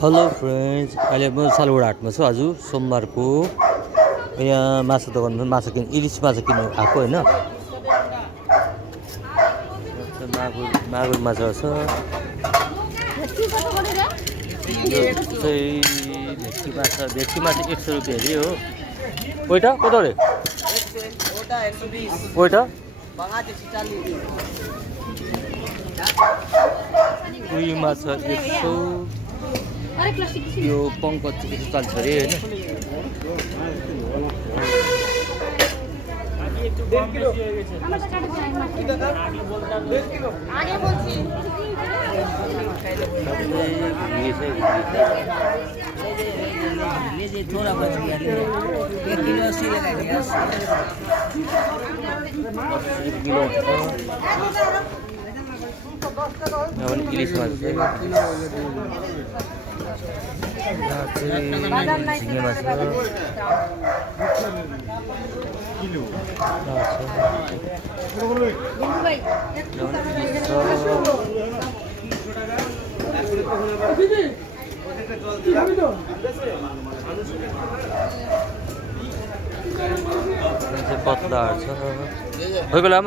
Hello friends, अहिले म सालुगढा हाटमा छु। आज सोमबारको यहाँ माछा दोकानमा माछा इलिस माछा किन्नु आएको होइन। मागुर माछा छ। यो चाहिँ भेट्की माछा 100 रुपियाँ अरे हो। ओइटा कता अरे? ओइटा उही माछा 100। यो पङ्कज चाहिँ यस्तो चाल्छ अरे होइन। थोड़ा बच गया 1 किलो 80 लगाएंगे 80 किलो इलिस माछा झिँगे माछा पतलाहरू छ। हो बेला